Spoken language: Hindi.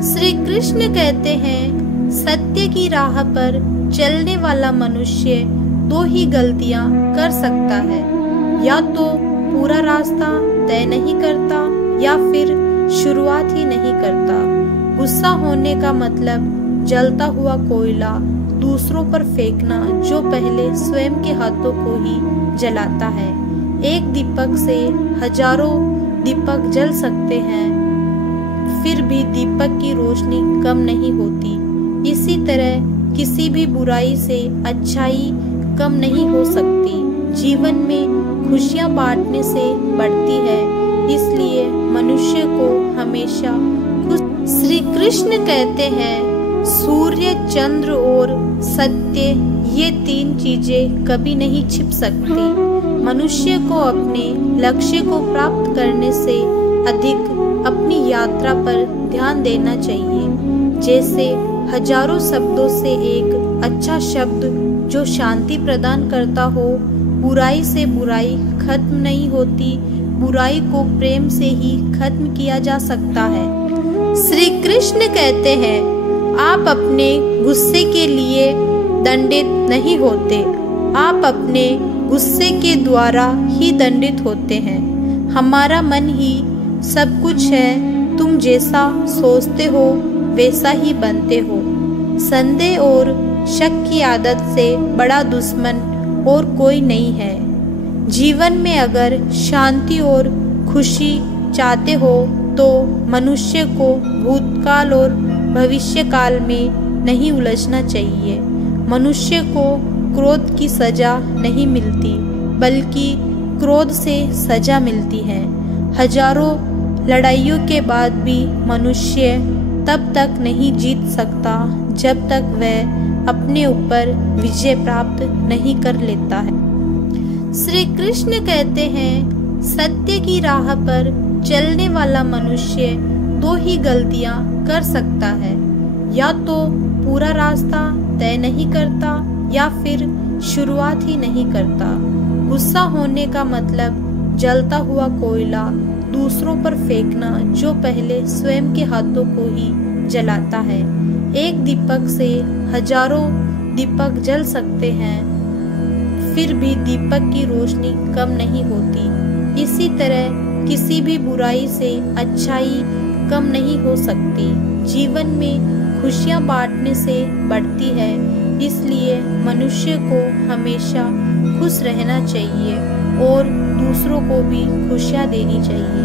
श्री कृष्ण कहते हैं, सत्य की राह पर चलने वाला मनुष्य दो ही गलतियां कर सकता है, या तो पूरा रास्ता तय नहीं करता या फिर शुरुआत ही नहीं करता। गुस्सा होने का मतलब जलता हुआ कोयला दूसरों पर फेंकना, जो पहले स्वयं के हाथों को ही जलाता है। एक दीपक से हजारों दीपक जल सकते हैं, फिर भी दीपक की रोशनी कम नहीं होती। इसी तरह किसी भी बुराई से अच्छाई कम नहीं हो सकती। जीवन में खुशियां बांटने से बढ़ती है, इसलिए मनुष्य को हमेशा खुश। श्री कृष्ण कहते हैं, सूर्य, चंद्र और सत्य, ये तीन चीजें कभी नहीं छिप सकती। मनुष्य को अपने लक्ष्य को प्राप्त करने से अधिक अपनी यात्रा पर ध्यान देना चाहिए। जैसे हजारों शब्दों से एक अच्छा शब्द जो शांति प्रदान करता हो। बुराई से बुराई खत्म नहीं होती, बुराई को प्रेम से ही खत्म किया जा सकता है। श्री कृष्ण कहते हैं, आप अपने गुस्से के लिए दंडित नहीं होते, आप अपने गुस्से के द्वारा ही दंडित होते हैं। हमारा मन ही सब कुछ है, तुम जैसा सोचते हो वैसा ही बनते हो। संदेह और शक की आदत से बड़ा दुश्मन और कोई नहीं है। जीवन में अगर शांति और खुशी चाहते हो तो मनुष्य को भूतकाल और भविष्य काल में नहीं उलझना चाहिए। मनुष्य को क्रोध की सजा नहीं मिलती, बल्कि क्रोध से सजा मिलती है। हजारों लड़ाइयों के बाद भी मनुष्य तब तक नहीं जीत सकता जब तक वह अपने ऊपर विजय प्राप्त नहीं कर लेता है। श्री कृष्ण कहते हैं, सत्य की राह पर चलने वाला मनुष्य दो ही गलतियां कर सकता है, या तो पूरा रास्ता तय नहीं करता या फिर शुरुआत ही नहीं करता। गुस्सा होने का मतलब जलता हुआ कोयला दूसरों पर फेंकना, जो पहले स्वयं के हाथों को ही जलाता है। एक दीपक से हजारों दीपक जल सकते हैं, फिर भी दीपक की रोशनी कम नहीं होती। इसी तरह किसी भी बुराई से अच्छाई कम नहीं हो सकती। जीवन में खुशियां बांटने से बढ़ती है, इसलिए मनुष्य को हमेशा खुश रहना चाहिए और दूसरों को भी खुशियां देनी चाहिए।